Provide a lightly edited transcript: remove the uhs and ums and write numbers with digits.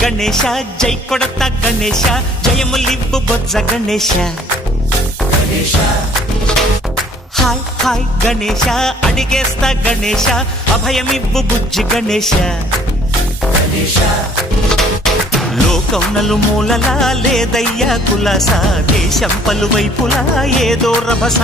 గణేశ జై కొడత గణేశ జయములివ్వు బొజ్జ Ganesha hi hi Ganesha అడిగేస్తా Ganesha అభయమివ్వు బుజ్జి గణేశ లోకం నలుమూలలా లేదయ్యా కులాస దేశం పలువైపులా ఏదో రభస